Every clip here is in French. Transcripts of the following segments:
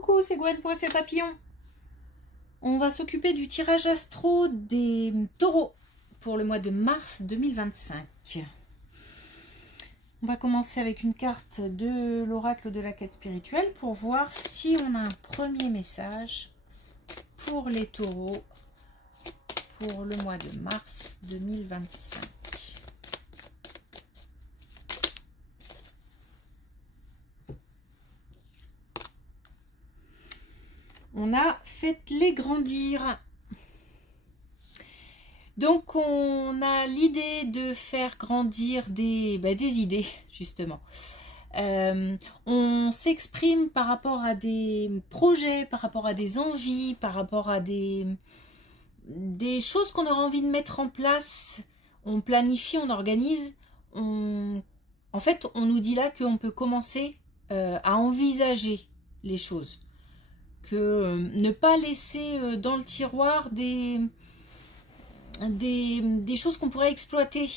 Coucou, c'est Gwen pour Effet Papillon. On va s'occuper du tirage astro des taureaux pour le mois de mars 2025. On va commencer avec une carte de l'oracle de la quête spirituelle pour voir si on a un premier message pour les taureaux pour le mois de mars 2025. On a faites-les grandir. Donc, on a l'idée de faire grandir des idées, justement. On s'exprime par rapport à des projets, par rapport à des envies, par rapport à des choses qu'on aura envie de mettre en place. On planifie, on organise. En fait, on nous dit là qu'on peut commencer à envisager les choses. Que ne pas laisser dans le tiroir des choses qu'on pourrait exploiter,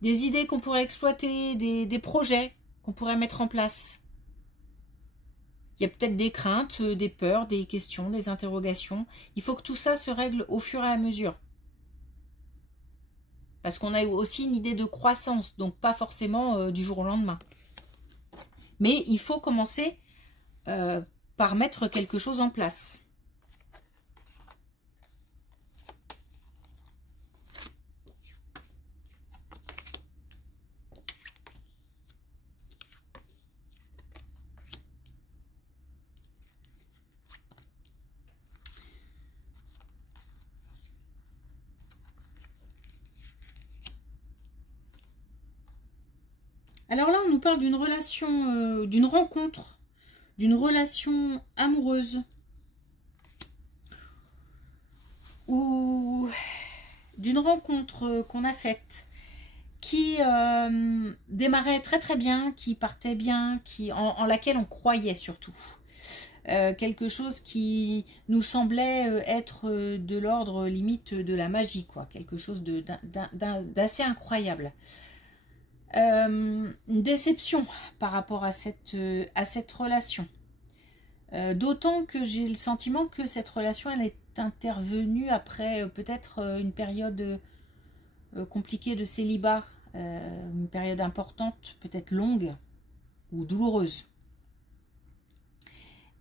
des idées qu'on pourrait exploiter, des projets qu'on pourrait mettre en place. Il y a peut-être des craintes, des peurs, des questions, des interrogations. Il faut que tout ça se règle au fur et à mesure. Parce qu'on a aussi une idée de croissance, donc pas forcément du jour au lendemain. Mais il faut commencer par mettre quelque chose en place. Alors là, on nous parle d'une relation, d'une rencontre, d'une relation amoureuse ou d'une rencontre qu'on a faite qui démarrait très très bien, qui partait bien, en laquelle on croyait surtout. Quelque chose qui nous semblait être de l'ordre limite de la magie, quoi. Quelque chose d'assez incroyable. Une déception par rapport à cette relation. D'autant que j'ai le sentiment que cette relation elle est intervenue après peut-être une période compliquée de célibat, une période importante, peut-être longue ou douloureuse.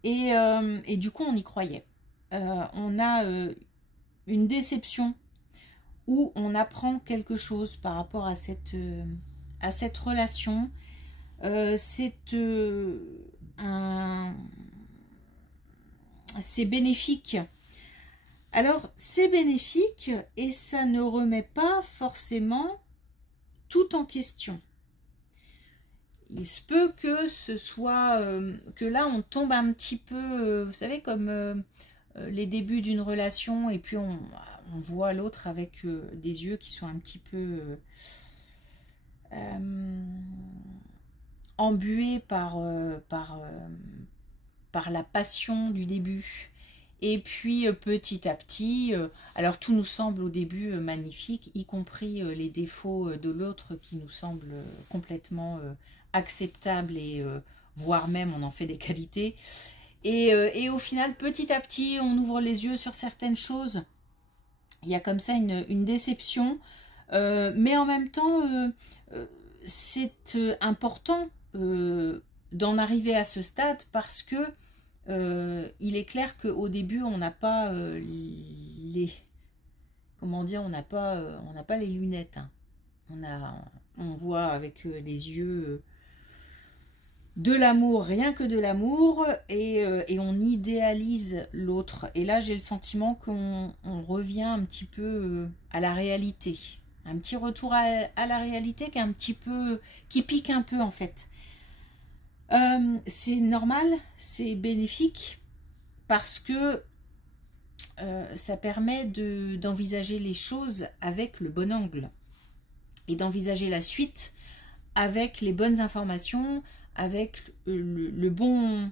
Et du coup on y croyait. On a une déception où on apprend quelque chose par rapport à cette relation. C'est bénéfique. Alors, c'est bénéfique et ça ne remet pas forcément tout en question. Il se peut que ce soit que là, on tombe un petit peu, vous savez, comme les débuts d'une relation et puis on voit l'autre avec des yeux qui sont un petit peu embués par la passion du début. Et puis petit à petit, alors tout nous semble au début magnifique, y compris les défauts de l'autre qui nous semblent complètement acceptables et voire même on en fait des qualités. Et au final, petit à petit, on ouvre les yeux sur certaines choses. Il y a comme ça une déception, mais en même temps, c'est important d'en arriver à ce stade parce que il est clair qu'au début on n'a pas on n'a pas les lunettes, hein. On voit avec les yeux de l'amour, rien que de l'amour, et on idéalise l'autre. Et là j'ai le sentiment qu'on revient un petit peu à la réalité, un petit retour à la réalité qui pique un peu en fait. C'est normal, c'est bénéfique parce que ça permet d'envisager les choses avec le bon angle et d'envisager la suite avec les bonnes informations, avec le bon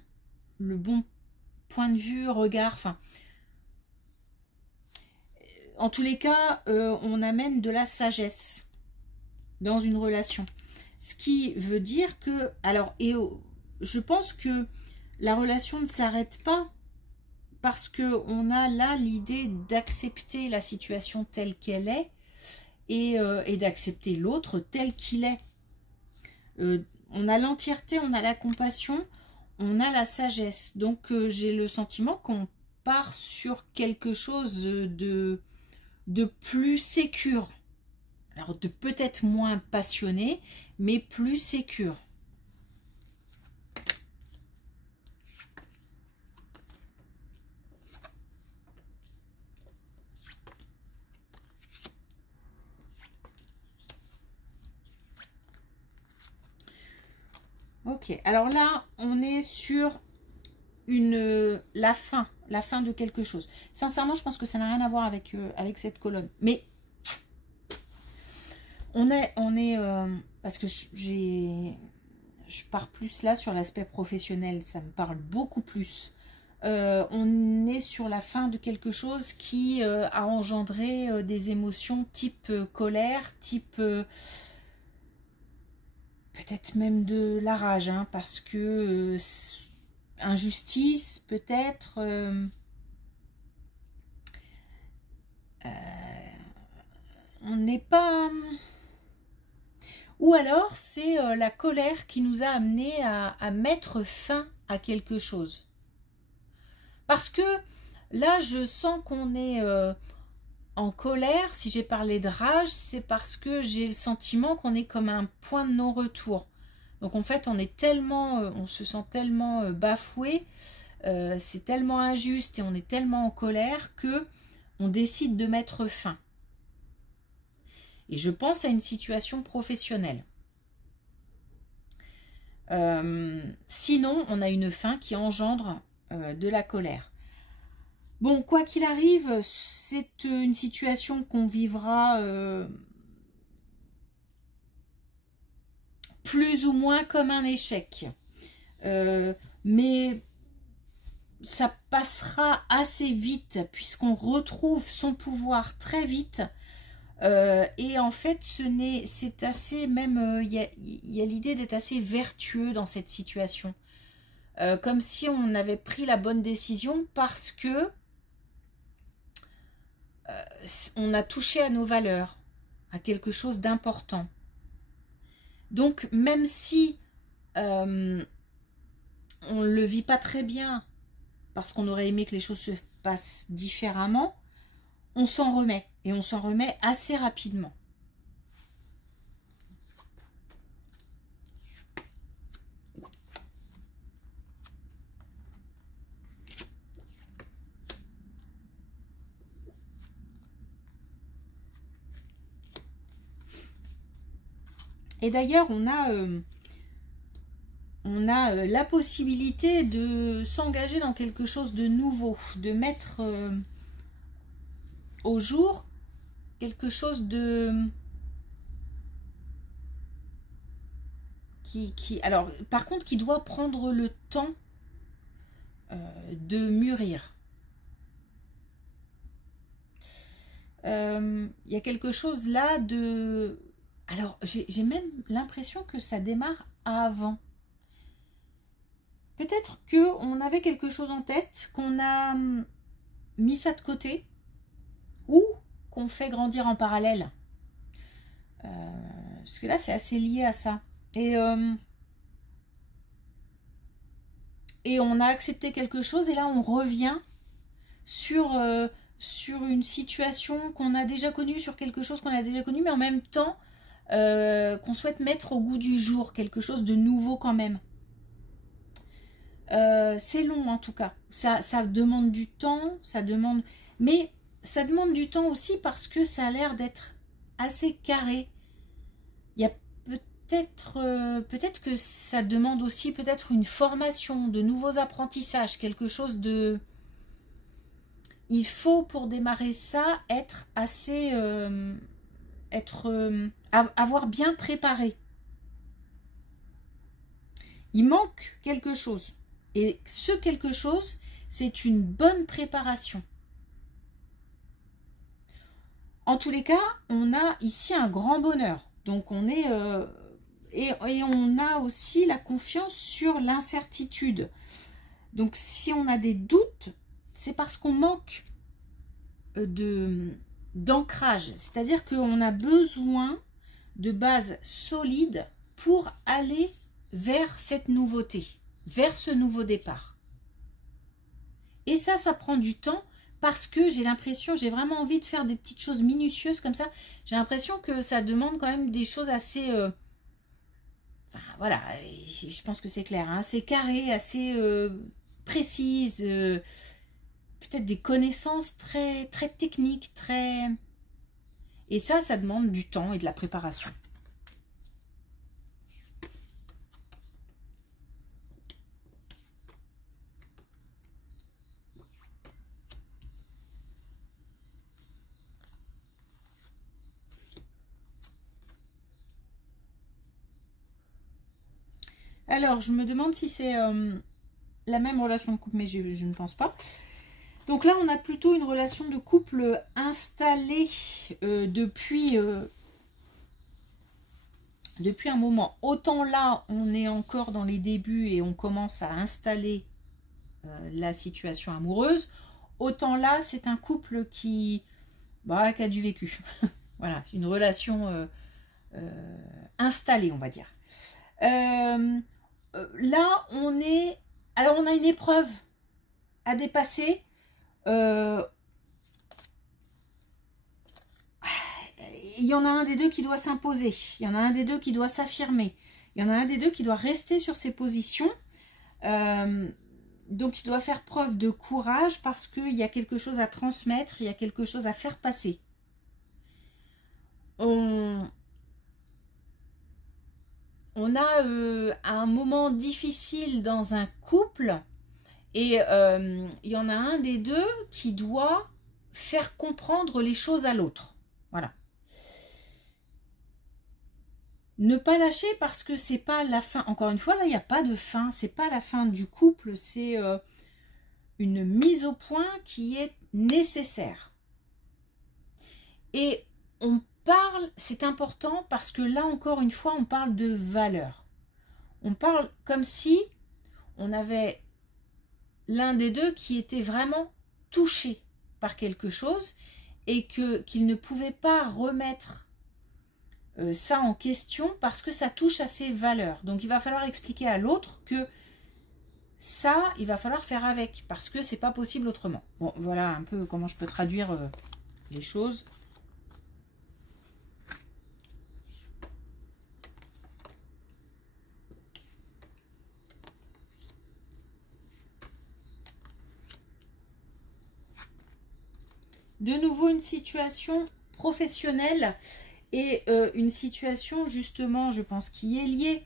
point de vue, regard. Enfin, en tous les cas, on amène de la sagesse dans une relation. Ce qui veut dire que, alors, je pense que la relation ne s'arrête pas parce qu'on a là l'idée d'accepter la situation telle qu'elle est et d'accepter l'autre tel qu'il est. On a l'entièreté, on a la compassion, on a la sagesse. Donc j'ai le sentiment qu'on part sur quelque chose de plus sécure. Alors de peut-être moins passionné, mais plus sécure. Ok, alors là, on est sur la fin de quelque chose. Sincèrement, je pense que ça n'a rien à voir avec cette colonne. Mais on est parce que je pars plus là sur l'aspect professionnel, ça me parle beaucoup plus. On est sur la fin de quelque chose qui a engendré des émotions type colère, type... peut-être même de la rage, hein, parce que injustice, peut-être. On n'est pas... Ou alors, c'est la colère qui nous a amené à mettre fin à quelque chose. Parce que là, je sens qu'on est... en colère, si j'ai parlé de rage, c'est parce que j'ai le sentiment qu'on est comme un point de non-retour. Donc en fait, on se sent tellement bafoué, c'est tellement injuste et on est tellement en colère que on décide de mettre fin. Et je pense à une situation professionnelle. Sinon, on a une fin qui engendre de la colère. Bon, quoi qu'il arrive, c'est une situation qu'on vivra plus ou moins comme un échec. Mais ça passera assez vite puisqu'on retrouve son pouvoir très vite. Et en fait, c'est assez même, il y a l'idée d'être assez vertueux dans cette situation. Comme si on avait pris la bonne décision parce que on a touché à nos valeurs, à quelque chose d'important. Donc, même si on ne le vit pas très bien, parce qu'on aurait aimé que les choses se passent différemment, on s'en remet, et on s'en remet assez rapidement. Et d'ailleurs, on a la possibilité de s'engager dans quelque chose de nouveau, de mettre au jour quelque chose de... alors, par contre, qui doit prendre le temps de mûrir. Il y a quelque chose là de... Alors, j'ai même l'impression que ça démarre avant. Peut-être qu'on avait quelque chose en tête, qu'on a mis ça de côté, ou qu'on fait grandir en parallèle. Parce que là, c'est assez lié à ça. Et on a accepté quelque chose, et là, on revient sur une situation qu'on a déjà connue, sur quelque chose qu'on a déjà connu, mais en même temps, qu'on souhaite mettre au goût du jour, quelque chose de nouveau quand même. C'est long en tout cas, ça demande du temps, mais ça demande du temps aussi parce que ça a l'air d'être assez carré. Il y a peut-être que ça demande aussi peut-être une formation, de nouveaux apprentissages, quelque chose de... Il faut pour démarrer ça être assez... avoir bien préparé. Il manque quelque chose. Et ce quelque chose, c'est une bonne préparation. En tous les cas, on a ici un grand bonheur. Donc on est... et on a aussi la confiance sur l'incertitude. Donc, si on a des doutes, c'est parce qu'on manque d'ancrage. C'est-à-dire qu'on a besoin de bases solides pour aller vers cette nouveauté, vers ce nouveau départ. Et ça prend du temps parce que j'ai l'impression, j'ai vraiment envie de faire des petites choses minutieuses comme ça. J'ai l'impression que ça demande quand même des choses assez... enfin, voilà, je pense que c'est clair, hein, assez carré, assez précises, peut-être des connaissances très, très techniques, très... Et ça demande du temps et de la préparation. Alors, je me demande si c'est la même relation de couple, mais je ne pense pas. Donc là, on a plutôt une relation de couple installée depuis un moment. Autant là, on est encore dans les débuts et on commence à installer la situation amoureuse. Autant là, c'est un couple qui a du vécu. Voilà, c'est une relation installée, on va dire. Là, on a une épreuve à dépasser. Il y en a un des deux qui doit s'imposer. Il y en a un des deux qui doit s'affirmer. Il y en a un des deux qui doit rester sur ses positions. Donc, il doit faire preuve de courage parce qu'il y a quelque chose à transmettre, il y a quelque chose à faire passer. On a un moment difficile dans un couple et il y en a un des deux qui doit faire comprendre les choses à l'autre. Voilà. Ne pas lâcher parce que c'est pas la fin. Encore une fois, là, il n'y a pas de fin. C'est pas la fin du couple. C'est une mise au point qui est nécessaire. Et on parle, c'est important parce que là, encore une fois, on parle de valeur. On parle comme si on avait l'un des deux qui était vraiment touché par quelque chose et qu'il ne pouvait pas remettre ça en question parce que ça touche à ses valeurs. Donc, il va falloir expliquer à l'autre que ça, il va falloir faire avec parce que c'est pas possible autrement. Bon, voilà un peu comment je peux traduire les choses. De nouveau, une situation professionnelle et une situation justement, je pense, qui est liée.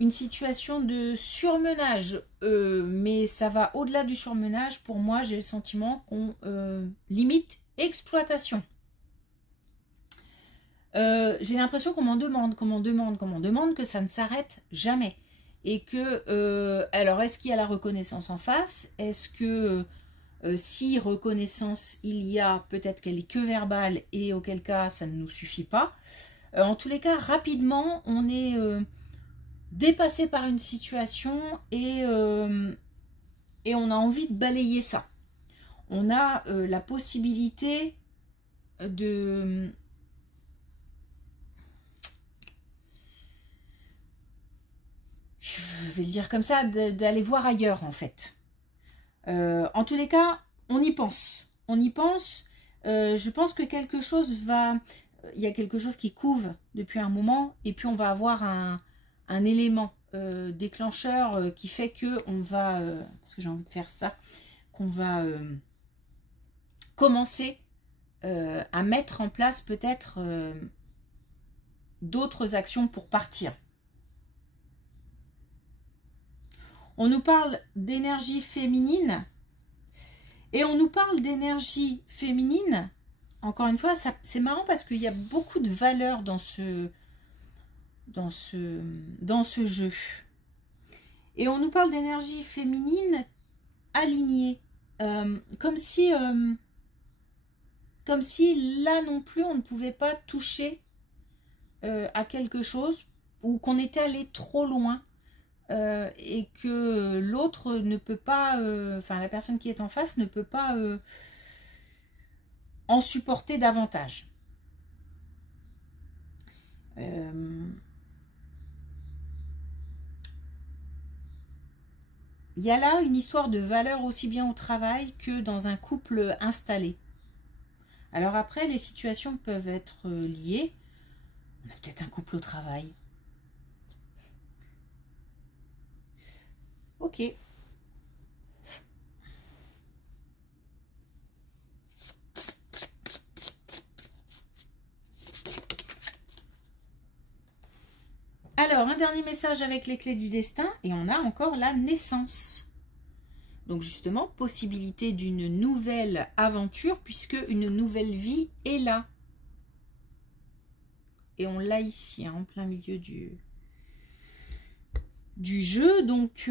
Une situation de surmenage, mais ça va au-delà du surmenage. Pour moi, j'ai le sentiment qu'on limite exploitation. J'ai l'impression qu'on m'en demande, que ça ne s'arrête jamais. Et que, alors, est-ce qu'il y a la reconnaissance en face? Est-ce que si reconnaissance il y a, peut-être qu'elle est que verbale et auquel cas ça ne nous suffit pas. En tous les cas, rapidement, on est dépassé par une situation et on a envie de balayer ça. On a la possibilité de... Je vais le dire comme ça, d'aller voir ailleurs en fait. En tous les cas, on y pense. On y pense. Je pense que quelque chose va... Il y a quelque chose qui couve depuis un moment et puis on va avoir un élément déclencheur qui fait que on va... parce que j'ai envie de faire ça, qu'on va commencer à mettre en place peut-être d'autres actions pour partir. On nous parle d'énergie féminine et on nous parle d'énergie féminine. Encore une fois, c'est marrant parce qu'il y a beaucoup de valeur dans ce jeu. Et on nous parle d'énergie féminine alignée. Comme si là non plus on ne pouvait pas toucher à quelque chose ou qu'on était allé trop loin. et que l'autre ne peut pas, enfin la personne qui est en face ne peut pas en supporter davantage. Il y a là une histoire de valeur aussi bien au travail que dans un couple installé. Alors après, les situations peuvent être liées. On a peut-être un couple au travail. Ok. Alors, un dernier message avec les clés du destin, et on a encore la naissance. Donc justement, possibilité d'une nouvelle aventure, puisque une nouvelle vie est là. Et on l'a ici, hein, en plein milieu du jeu. Donc,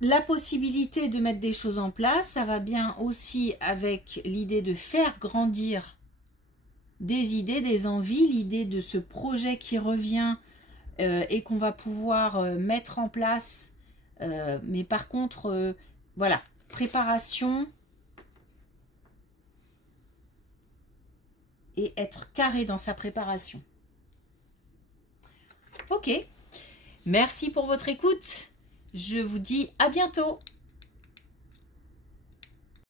la possibilité de mettre des choses en place, ça va bien aussi avec l'idée de faire grandir des idées, des envies, l'idée de ce projet qui revient et qu'on va pouvoir mettre en place. Mais par contre, voilà, préparation et être carré dans sa préparation. Ok, merci pour votre écoute. Je vous dis à bientôt.